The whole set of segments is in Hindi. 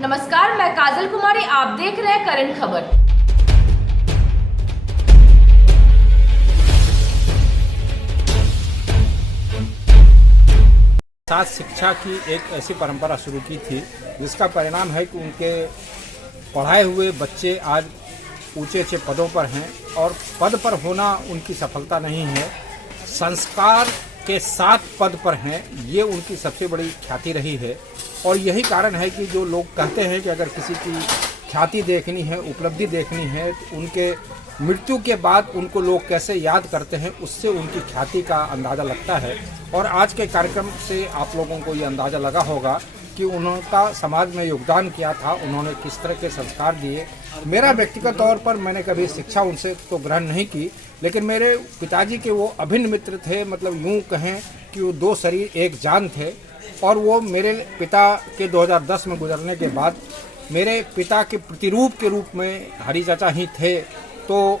नमस्कार, मैं काजल कुमारी, आप देख रहे हैं करंट खबर। साथ शिक्षा की एक ऐसी परंपरा शुरू की थी जिसका परिणाम है कि उनके पढ़ाए हुए बच्चे आज ऊंचे ऊंचे पदों पर हैं और पद पर होना उनकी सफलता नहीं है, संस्कार के साथ पद पर हैं, ये उनकी सबसे बड़ी ख्याति रही है। और यही कारण है कि जो लोग कहते हैं कि अगर किसी की ख्याति देखनी है, उपलब्धि देखनी है, तो उनके मृत्यु के बाद उनको लोग कैसे याद करते हैं, उससे उनकी ख्याति का अंदाज़ा लगता है। और आज के कार्यक्रम से आप लोगों को ये अंदाज़ा लगा होगा कि उनका समाज में योगदान किया था, उन्होंने किस तरह के संस्कार दिए। मेरा व्यक्तिगत तौर पर मैंने कभी शिक्षा उनसे तो ग्रहण नहीं की, लेकिन मेरे पिताजी के वो अभिन्न मित्र थे, मतलब यूँ कहें कि वो दो शरीर एक जान थे। और वो मेरे पिता के 2010 में गुजरने के बाद मेरे पिता के प्रतिरूप के रूप में हरी चाचा ही थे। तो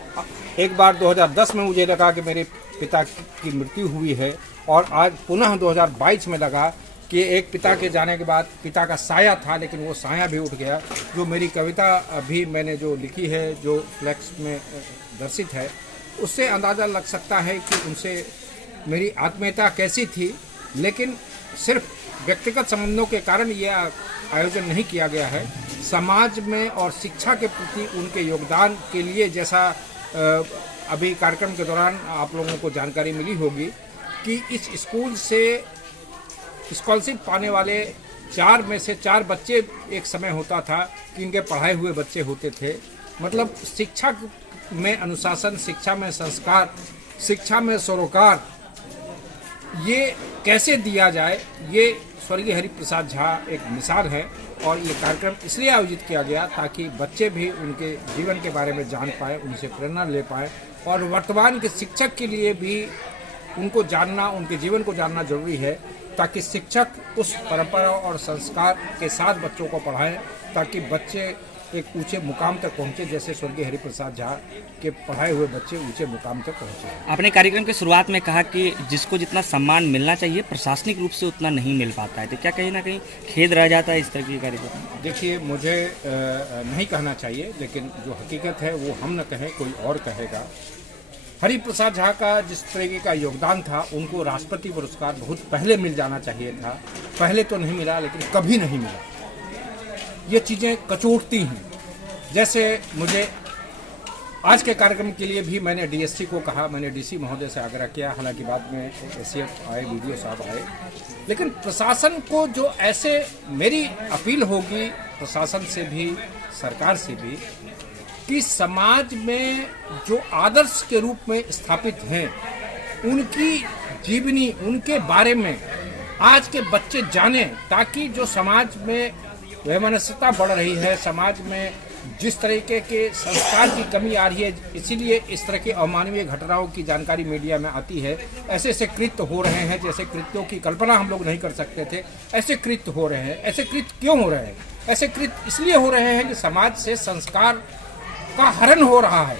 एक बार 2010 में मुझे लगा कि मेरे पिता की मृत्यु हुई है, और आज पुनः 2022 में लगा कि एक पिता के जाने के बाद पिता का साया था, लेकिन वो साया भी उठ गया। जो मेरी कविता अभी मैंने जो लिखी है, जो फ्लैक्स में दर्शित है, उससे अंदाज़ा लग सकता है कि उनसे मेरी आत्मीयता कैसी थी। लेकिन सिर्फ व्यक्तिगत संबंधों के कारण यह आयोजन नहीं किया गया है। समाज में और शिक्षा के प्रति उनके योगदान के लिए, जैसा अभी कार्यक्रम के दौरान आप लोगों को जानकारी मिली होगी कि इस स्कूल से स्कॉलरशिप पाने वाले 4 में से 4 बच्चे एक समय होता था कि इनके पढ़ाए हुए बच्चे होते थे। मतलब शिक्षा में अनुशासन, शिक्षा में संस्कार, शिक्षा में सरोकार, ये कैसे दिया जाए, ये स्वर्गीय हरिप्रसाद झा एक मिसाल है। और ये कार्यक्रम इसलिए आयोजित किया गया ताकि बच्चे भी उनके जीवन के बारे में जान पाए, उनसे प्रेरणा ले पाए, और वर्तमान के शिक्षक के लिए भी उनको जानना, उनके जीवन को जानना जरूरी है, ताकि शिक्षक उस परंपरा और संस्कार के साथ बच्चों को पढ़ाएं, ताकि बच्चे एक ऊंचे मुकाम तक पहुंचे, जैसे स्वर्गीय हरिप्रसाद झा के पढ़ाए हुए बच्चे ऊंचे मुकाम तक पहुंचे। आपने कार्यक्रम की शुरुआत में कहा कि जिसको जितना सम्मान मिलना चाहिए प्रशासनिक रूप से उतना नहीं मिल पाता है, तो क्या कहीं ना कहीं खेद रह जाता है इस तरह की कार्यक्रम? देखिए, मुझे नहीं कहना चाहिए, लेकिन जो हकीकत है वो हम न कहें, कोई और कहेगा। हरिप्रसाद झा का जिस तरीके का योगदान था, उनको राष्ट्रपति पुरस्कार बहुत पहले मिल जाना चाहिए था। पहले तो नहीं मिला, लेकिन कभी नहीं मिला। ये चीज़ें कचोटती हैं। जैसे मुझे आज के कार्यक्रम के लिए भी मैंने डीएससी को कहा, मैंने डीसी महोदय से आग्रह किया, हालांकि बाद में एसएफ आए, वीडियो साहब आए, लेकिन प्रशासन को जो ऐसे मेरी अपील होगी प्रशासन से भी, सरकार से भी, कि समाज में जो आदर्श के रूप में स्थापित हैं, उनकी जीवनी, उनके बारे में आज के बच्चे जानें, ताकि जो समाज में वैमनस्यता बढ़ रही है, समाज में जिस तरीके के संस्कार की कमी आ रही है, इसीलिए इस तरह की अमानवीय घटनाओं की जानकारी मीडिया में आती है। ऐसे ऐसे कृत्य हो रहे हैं जैसे कृत्यों की कल्पना हम लोग नहीं कर सकते थे। ऐसे कृत्य हो रहे हैं। ऐसे कृत्य क्यों हो रहे हैं? ऐसे कृत्य इसलिए हो रहे हैं कि समाज से संस्कार का हरण हो रहा है,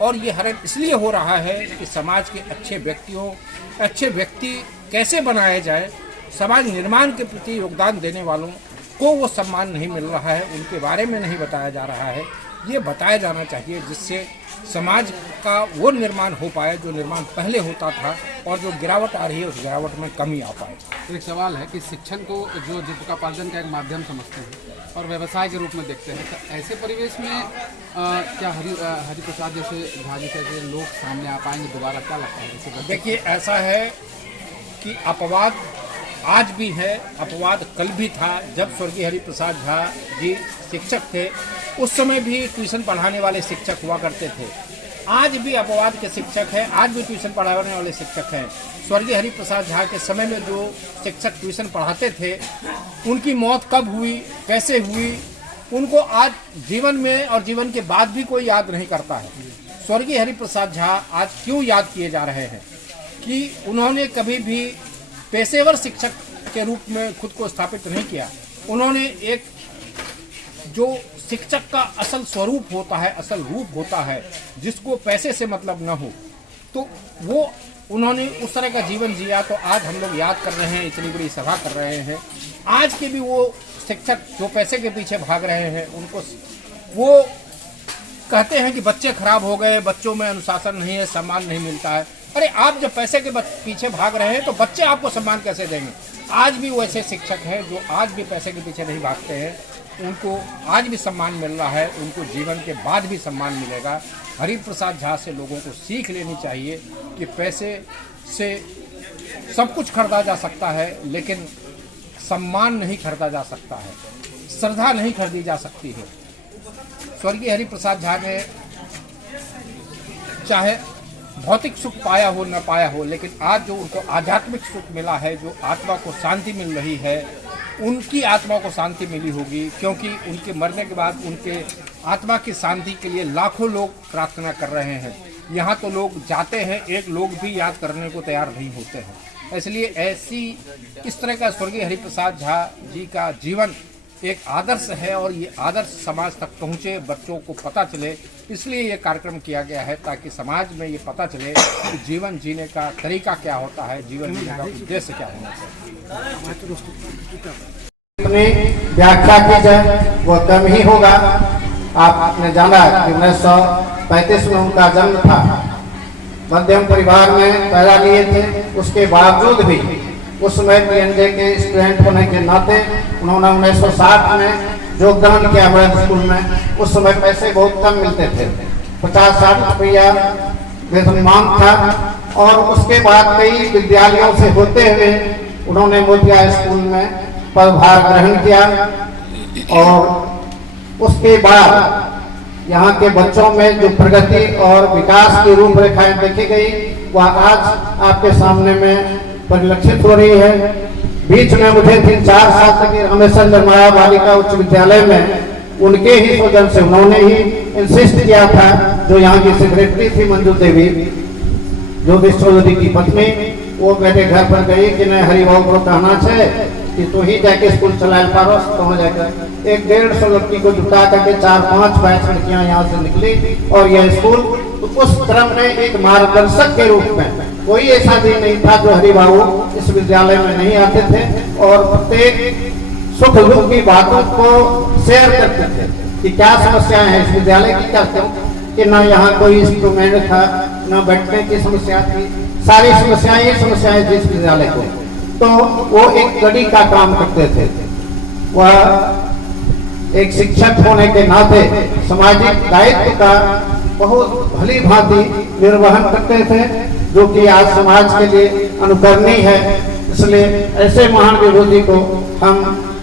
और ये हरण इसलिए हो रहा है कि समाज के अच्छे व्यक्ति कैसे बनाए जाए, समाज निर्माण के प्रति योगदान देने वालों को वो सम्मान नहीं मिल रहा है, उनके बारे में नहीं बताया जा रहा है। ये बताया जाना चाहिए जिससे समाज का वो निर्माण हो पाए जो निर्माण पहले होता था, और जो गिरावट आ रही है उस गिरावट में कमी आ पाए। एक सवाल है कि शिक्षण को जो जीविकोपार्जन का एक माध्यम समझते हैं और व्यवसाय के रूप में देखते हैं, तो ऐसे परिवेश में क्या हरिप्रसाद जैसे झा जैसे लोग सामने आ पाएंगे दोबारा? क्या लगता है? देखिए, ऐसा है कि अपवाद आज भी है, अपवाद कल भी था। जब स्वर्गीय हरिप्रसाद झा जी शिक्षक थे, उस समय भी ट्यूशन पढ़ाने वाले शिक्षक हुआ करते थे। आज भी अपवाद के शिक्षक हैं, आज भी ट्यूशन पढ़ाने वाले शिक्षक हैं। स्वर्गीय हरिप्रसाद झा के समय में जो शिक्षक ट्यूशन पढ़ाते थे, उनकी मौत कब हुई, कैसे हुई, उनको आज जीवन में और जीवन के बाद भी कोई याद नहीं करता है। स्वर्गीय हरिप्रसाद झा आज क्यों याद किए जा रहे हैं? कि उन्होंने कभी भी पेशेवर शिक्षक के रूप में खुद को स्थापित नहीं किया। उन्होंने एक जो शिक्षक का असल स्वरूप होता है, असल रूप होता है, जिसको पैसे से मतलब न हो, तो वो उन्होंने उस तरह का जीवन जिया। तो आज हम लोग याद कर रहे हैं, इतनी बड़ी सभा कर रहे हैं। आज के भी वो शिक्षक जो पैसे के पीछे भाग रहे हैं उनको वो कहते हैं कि बच्चे खराब हो गए, बच्चों में अनुशासन नहीं है, सम्मान नहीं मिलता है। अरे आप जब पैसे के पीछे भाग रहे हैं तो बच्चे आपको सम्मान कैसे देंगे? आज भी वैसे शिक्षक हैं जो आज भी पैसे के पीछे नहीं भागते हैं, उनको आज भी सम्मान मिल रहा है, उनको जीवन के बाद भी सम्मान मिलेगा। हरिप्रसाद झा से लोगों को सीख लेनी चाहिए कि पैसे से सब कुछ खरीदा जा सकता है, लेकिन सम्मान नहीं खरीदा जा सकता है, श्रद्धा नहीं खरीदी जा सकती है। स्वर्गीय हरिप्रसाद झा ने चाहे भौतिक सुख पाया हो न पाया हो, लेकिन आज जो उनको आध्यात्मिक सुख मिला है, जो आत्मा को शांति मिल रही है, उनकी आत्मा को शांति मिली होगी, क्योंकि उनके मरने के बाद उनके आत्मा की शांति के लिए लाखों लोग प्रार्थना कर रहे हैं। यहाँ तो लोग जाते हैं, एक लोग भी याद करने को तैयार नहीं होते हैं। इसलिए इस तरह का स्वर्गीय हरिप्रसाद झा जी का जीवन एक आदर्श है और ये आदर्श समाज तक पहुँचे, बच्चों को पता चले, इसलिए ये कार्यक्रम किया गया है ताकि समाज में ये पता चले कि जीवन जीने का तरीका क्या होता है, जीवन जीने का उद्देश्य क्या होना चाहिए। अपनी व्याख्या की जाए वो कम ही होगा। आपने जाना कि 1935 में उनका जन्म था, मध्यम परिवार में पैदा लिए थे, उसके बावजूद भी उस समय PNJ के स्टूडेंट होने के नाते उन्होंने 1960 में योगदान किया हमारे स्कूल में। उस समय पैसे बहुत कम मिलते थे, 50-60 रुपया वेतनमान था, और उसके बाद कई विद्यालयों से होते हुए उन्होंने मोतिया स्कूल में पदभार ग्रहण किया। और उसके बाद यहाँ के बच्चों में जो प्रगति और विकास की रूपरेखाएं देखी गई वह आज आपके सामने में परिलक्षित हो रही है। बीच में मुझे 3-4 साल तक रामेश्वर जरमाया बालिका उच्च विद्यालय में उनके ही सौजन से उन्होंने ही इंसिस्ट किया था, जो यहाँ की सेक्रेटरी थी मंजू देवी, जो विश्वचौधरी की पत्नी, वो मेरे घर पर गई कि नहीं हरिभाव को कहना चाहिए कि तू ही जाके स्कूल चला पारो। तो जाकर 150 लड़की को जुटा करके 4-5 बैच लड़कियां यहाँ से निकली और यह स्कूल उस क्रम में एक मार्गदर्शक के रूप में, कोई ऐसा दिन नहीं था जो हरिबाबू इस विद्यालय में नहीं आते थे और प्रत्येक सुख दुख की बातों को शेयर करते थे कि क्या समस्याएं हैं इस विद्यालय की, क्या कि ना यहाँ कोई इंस्ट्रूमेंट था, ना बैठने की समस्या थी, सारी समस्याएं ही समस्याएं थी इस विद्यालय को। तो वो एक कड़ी का काम करते थे। वह एक शिक्षक होने के नाते सामाजिक दायित्व का बहुत भली भांति निर्वहन करते थे, जो कि आज समाज के लिए अनुकरणीय है। इसलिए ऐसे महान विभूति को हम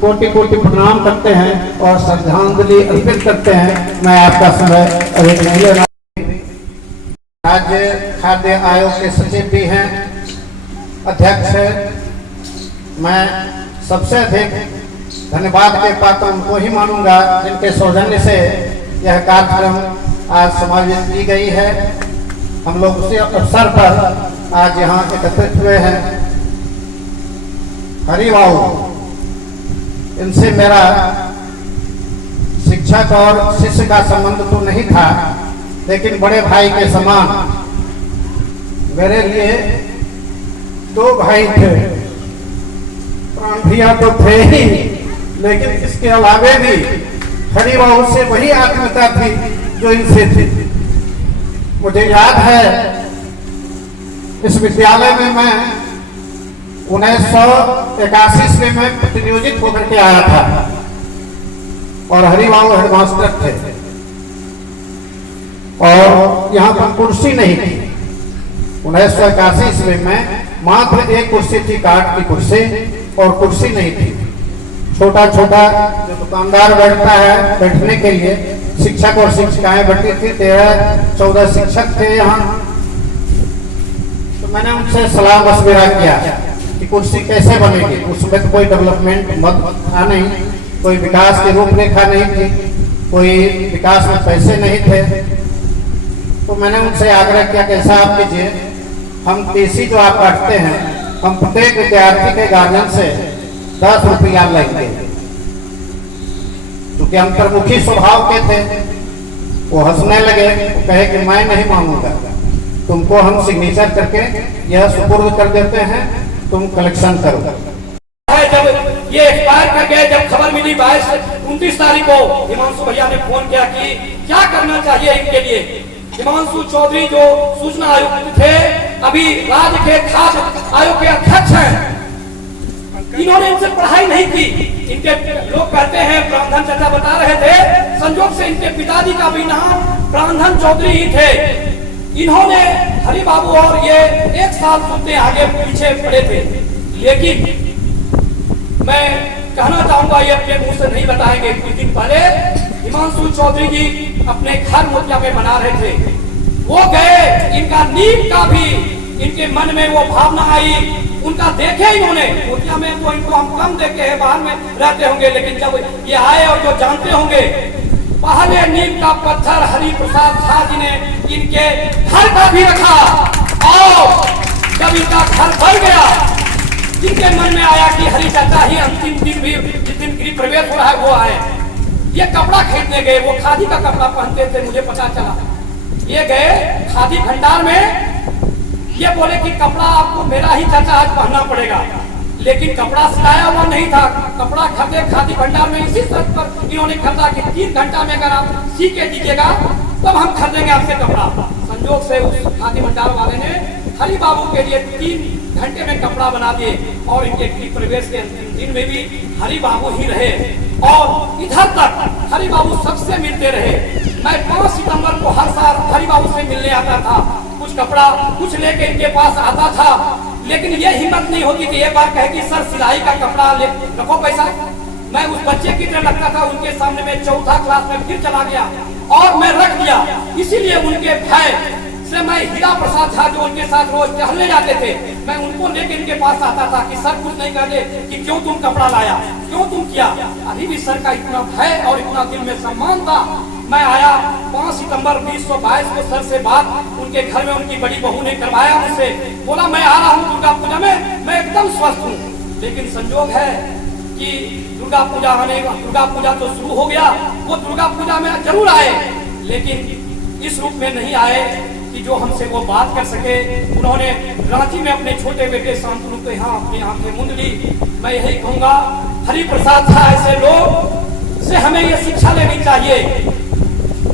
कोटि कोटि प्रणाम करते हैं और श्रद्धांजलि अर्पित करते हैं। मैं आपका समय अधिक नहीं ले रहा। राज्य खाद्य आयोग के सचिव भी हैं, अध्यक्ष है। मैं सबसे अधिक धन्यवाद के पात्र उनको ही मानूंगा जिनके सौजन्य से यह कार्यक्रम आज समायोजित की गई है। हम लोग उसी अवसर पर आज यहाँ एकत्रित हुए हैं। हरिबाबू, इनसे मेरा शिक्षक और शिष्य का संबंध तो नहीं था, लेकिन बड़े भाई के समान मेरे लिए 2 भाई थे। प्राण तो थे ही, लेकिन इसके अलावे भी हरिबाबू से वही आत्मीयता थी जो इनसे थी। मुझे याद है इस विद्यालय में मैं 1981 में प्रतिनियोजित होकर के आया था और हरिबाबू हेडमास्टर थे और यहाँ पर कुर्सी नहीं थी। 1981 में मात्र एक कुर्सी थी, काठ की कुर्सी, और कुर्सी नहीं थी। छोटा छोटा जो दुकानदार बैठता है बैठने के लिए, शिक्षक और शिक्षिकाएं बैठी थी। 13-14 शिक्षक थे यहाँ। तो मैंने उनसे सलाह मशविरा किया कि कुर्सी कैसे बनेगी। उसमें तो कोई डेवलपमेंट मत था नहीं, कोई विकास की रूपरेखा नहीं थी, कोई विकास में पैसे नहीं थे। तो मैंने उनसे आग्रह किया कि ऐसा आप कीजिए, हम टीसी जो आप काटते हैं, हम प्रत्येक विद्यार्थी के गार्जियन से 10 रुपया लेंगे। क्योंकि अंतर्मुखी स्वभाव के थे, वो हंसने लगे, वो कहे कि मैं नहीं मांगूंगा, तुमको हम सिग्नेचर करके यह सुपुर्द कर देते हैं, तुम कलेक्शन करो। जब ये एक्सपायर कर गए। जब खबर मिली 29 तारीख को हिमांशु भैया ने फोन किया कि क्या करना चाहिए इनके लिए। हिमांशु चौधरी जो सूचना आयुक्त थे, अभी राज्य के खाद्य आयोग के अध्यक्ष हैं, इन्होंने इनसे पढ़ाई नहीं की। इनके लोग कहते हैं, प्राणधन चाचा बता रहे थे, संजोग से इनके पिताजी का भी नाम प्राणधन चौधरी ही थे। इन्होंने हरि बाबू और ये एक साल सुनते आगे पीछे पड़े थे। लेकिन मैं कहना चाहूंगा, ये अपने मुंह से नहीं बताएंगे। कुछ दिन पहले हिमांशु चौधरी जी अपने घर मोतिया में बना रहे थे, वो गए, इनका नींद का भी इनके मन में वो भावना आई, उनका देखे इन्होंने। मोतिया में तो इनको हम कम देखे हैं, बाहर में रहते होंगे, लेकिन जब ये आए और जो जानते होंगे, पहले नीम का पत्थर हरि प्रसाद झा जी ने इनके घर का भी रखा, और जब इनका घर भर गया, इनके मन में आया कि हरि चाचा ही अंतिम दिन भी, जिस दिन गृह प्रवेश हो रहा है वो आए। ये कपड़ा खरीदने गए, वो खादी का कपड़ा पहनते थे, मुझे पता चला। ये गए खादी भंडार में, ये बोले कि कपड़ा आपको मेरा ही चाचा आज पहनना पड़ेगा, लेकिन कपड़ा सिलाया हुआ नहीं था। कपड़ा खरीदे खादी भंडार में, इसी शर्त पर इन्होंने खरीदा कि 3 घंटा में अगर आप सी के दीजिएगा तब हम खरीदेंगे आपसे कपड़ा। संजोग से उस खादी भंडार वाले ने हरि बाबू के लिए 3 घंटे में कपड़ा बना दिए, और इनके गृह प्रवेश के अंतिम दिन में भी हरि बाबू ही रहे, और इधर तक हरि बाबू सबसे मिलते रहे। मैं 5 सितंबर को हर साल हरि बाबू से मिलने आता था, कुछ कपड़ा कुछ लेके इनके पास आता था, लेकिन ये हिम्मत नहीं होती कि एक बार कहे कि सर सिलाई का कपड़ा ले रखो पैसा। मैं उस बच्चे की तरह लगता था, उनके सामने मैं 4th क्लास में फिर चला गया और मैं रख दिया। इसीलिए उनके भय से मैं हीरा प्रसाद झा जो उनके साथ रोज टहलने जाते थे, मैं उनको लेके इनके पास आता था कि सर कुछ नहीं कर दे कि क्यों तुम कपड़ा लाया, क्यों तुम किया। अभी भी सर का इतना भय और इतना दिल में सम्मान था। मैं आया 5 सितंबर 2022 को सर से बात उनके घर में उनकी बड़ी बहू ने करवाया मुझसे, बोला मैं आ रहा हूँ दुर्गा पूजा में, मैं एकदम स्वस्थ हूँ। लेकिन संजोग है कि दुर्गा पूजा तो शुरू हो गया, वो दुर्गा पूजा में जरूर आए, लेकिन इस रूप में नहीं आए कि जो हमसे वो बात कर सके। उन्होंने रांची में अपने छोटे बेटे शांतनु के यहाँ अपनी आंखें मूंद ली। मैं यही कहूँगा, हरि प्रसाद झा ऐसे लोग से हमें ये शिक्षा लेनी चाहिए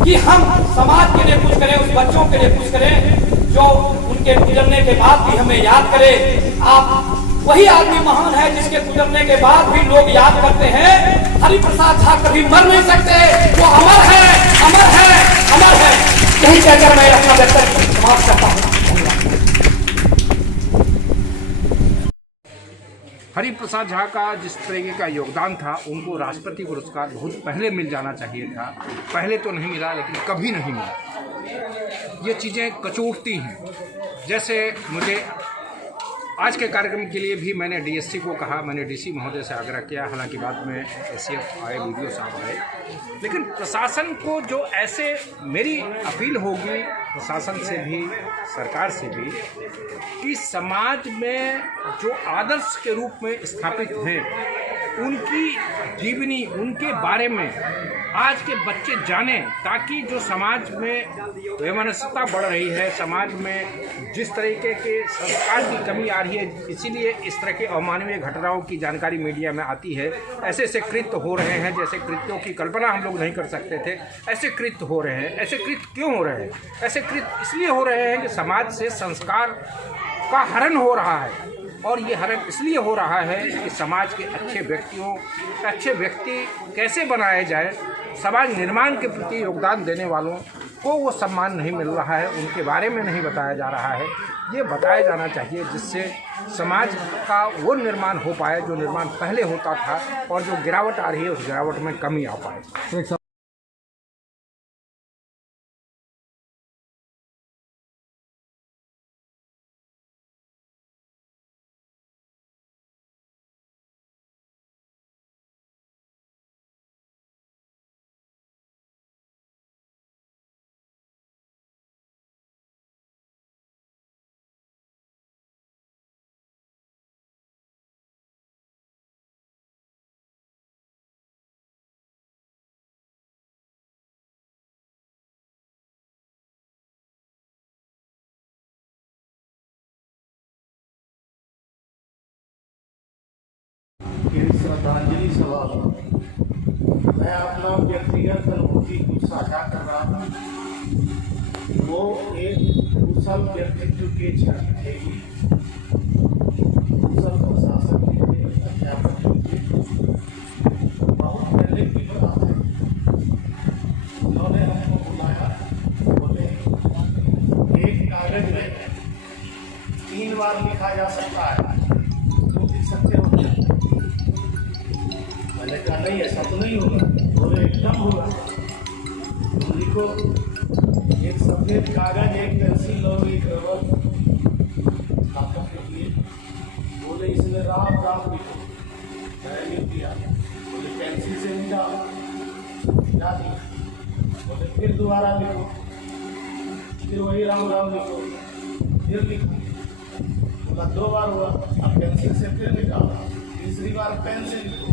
कि हम समाज के लिए कुछ करें, उस बच्चों के लिए कुछ करें जो उनके गुजरने के बाद भी हमें याद करें। आप वही आदमी महान है जिसके गुजरने के बाद भी लोग याद करते हैं। हरि प्रसाद झा कभी मर नहीं सकते, वो अमर है, अमर है, अमर है। यही कहकर मैं अपना वक्तव्य समाप्त करता हूँ। हरि प्रसाद झा का जिस तरीके का योगदान था, उनको राष्ट्रपति पुरस्कार बहुत पहले मिल जाना चाहिए था। पहले तो नहीं मिला, लेकिन कभी नहीं मिला। ये चीज़ें कचोटती हैं। जैसे मुझे आज के कार्यक्रम के लिए भी मैंने डीएससी को कहा, मैंने डीसी महोदय से आग्रह किया, हालांकि बाद में एससीएफ आए, वीडियो साहब आए, लेकिन प्रशासन को जो ऐसे मेरी अपील होगी प्रशासन से भी सरकार से भी कि समाज में जो आदर्श के रूप में स्थापित हैं उनकी जीवनी, उनके बारे में आज के बच्चे जानें, ताकि जो समाज में वैमनस्यता बढ़ रही है, समाज में जिस तरीके के संस्कार की कमी आ रही है, इसीलिए इस तरह के अमानवीय घटनाओं की जानकारी मीडिया में आती है। ऐसे ऐसे कृत्य हो रहे हैं जैसे कृत्यों की कल्पना हम लोग नहीं कर सकते थे। ऐसे कृत्य हो रहे हैं। ऐसे कृत्य क्यों हो रहे हैं? ऐसे कृत्य इसलिए हो रहे हैं कि समाज से संस्कार का हरण हो रहा है, और ये हरण इसलिए हो रहा है कि समाज के अच्छे व्यक्ति कैसे बनाए जाए, समाज निर्माण के प्रति योगदान देने वालों को वो सम्मान नहीं मिल रहा है, उनके बारे में नहीं बताया जा रहा है। ये बताया जाना चाहिए जिससे समाज का वो निर्माण हो पाए जो निर्माण पहले होता था, और जो गिरावट आ रही है उस गिरावट में कमी आ पाए। के श्रद्धांजलि सभा में मैं अपना व्यक्तिगत अनुभूति कुछ साझा कर रहा था। वो एक कुशल व्यक्तित्व के छवि थे, कुशल प्रशासक थे, अध्यापक थे। बहुत पहले की बात है, उन्होंने हमको बुलाया, बोले एक कागज में 3 बार लिखा जा सकता है, तो लिख सकते हो? मैंने कहा नहीं, ऐसा तो नहीं होगा। बोले एकदम होगा, तुम लिखो। एक सफेद कागज, एक पेंसिल और एक रबर स्थापन के लिए। बोले इसमें राम राम लिखो। मैंने लिख दिया। बोले पेंसिल से मिटा दिया। बोले फिर दोबारा लिखो, फिर वही राम राम लिखो, फिर लिखो। बोला 2 बार हुआ, अब पेंसिल से फिर लिखा, तीसरी बार पेन से लिखो।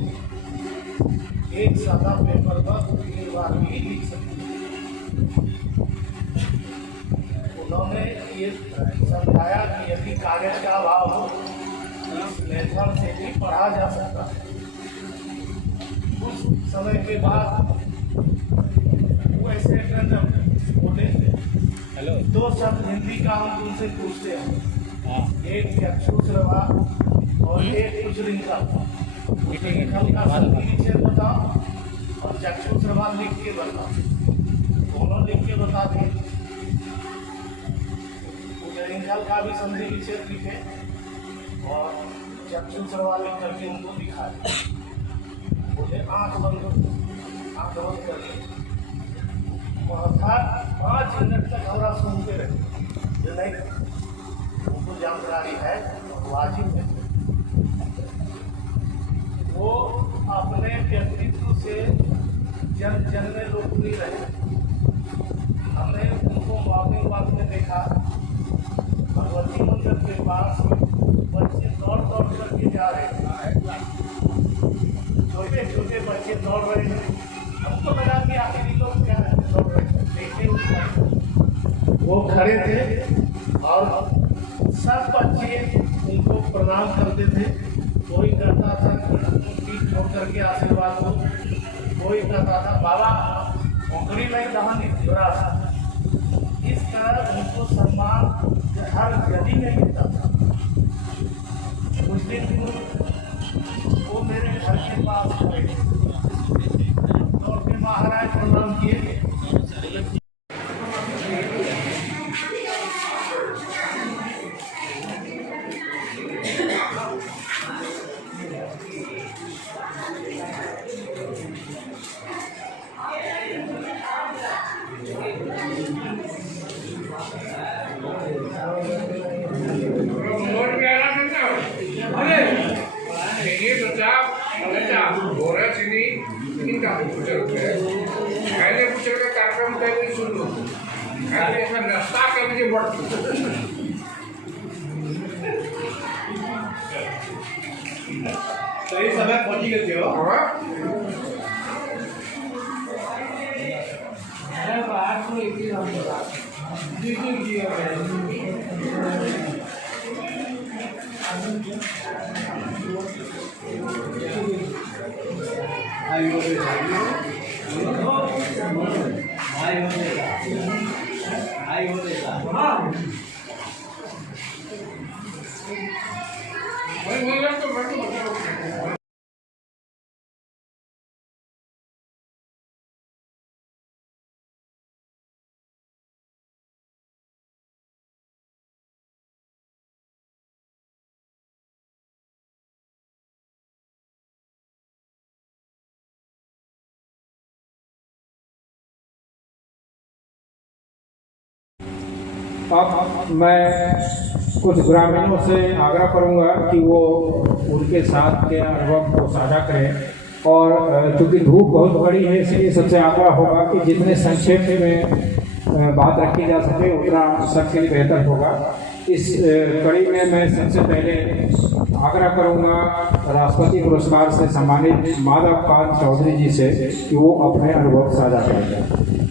एक सादा पेपर पर 3 बार भी लिख सकते। उन्होंने ये समझाया कि यदि कागज का अभाव हो तो इस मेथड से भी पढ़ा जा सकता है। कुछ समय के बाद वो ऐसे बोले, हेलो, 2 शब्द हिंदी का हम तुमसे पूछते हैं, एक चक्षुश्रवा और एक कुछ लिंगल का संधि विच्छेद बताओ और चक्षुश्रवा लिख के बताओ। दोनों लिख के बता दिए। लिंगल का भी संधि विच्छेद लिखे और चक्षुश्रवा लिख करके उनको दिखाए। बोले आंख बंद करिए। अर्थात 5 मिनट तक हमारा सुनते रहे। जो नहीं उनको जानकारी है, वाजिब है। वो अपने व्यक्तित्व से जन में लोकप्रिय रहे। हमने उनको मॉर्निंग वॉक में देखा, भगवती मंदिर के पास बच्चे दौड़ करके जा रहे थे। छोटे छोटे बच्चे दौड़ रहे हैं। हमको लगा कि आखिर लोग क्या दौड़ रहे थे। देखिए वो खड़े थे और सब बच्चे उनको प्रणाम करते थे। कोई कहता था पीठ छोड़ करके आशीर्वाद हो, कोई कहता था बाबा उंगली में दहन जुड़ा था। इस तरह उनको सम्मान हर गली में मिलता था। कुछ दिन वो मेरे घर के पास गए और फिर महाराज प्रणाम किए। पहले पूछे का कार्यक्रम करके सुन लो, पहले इसमें नाश्ता कर मुझे बढ़ सही समय पहुंची गए हो। अब मैं कुछ ग्रामीणों से आग्रह करूंगा कि वो उनके साथ के अनुभव को साझा करें और चूँकि धूप बहुत बड़ी है इसलिए सबसे आग्रह होगा कि जितने संक्षेप में बात रखी जा सके उतना सबके लिए बेहतर होगा। इस कड़ी में मैं सबसे पहले आग्रह करूंगा राष्ट्रपति पुरस्कार से सम्मानित माधव पाल चौधरी जी से कि वो अपने अनुभव साझा करेंगे।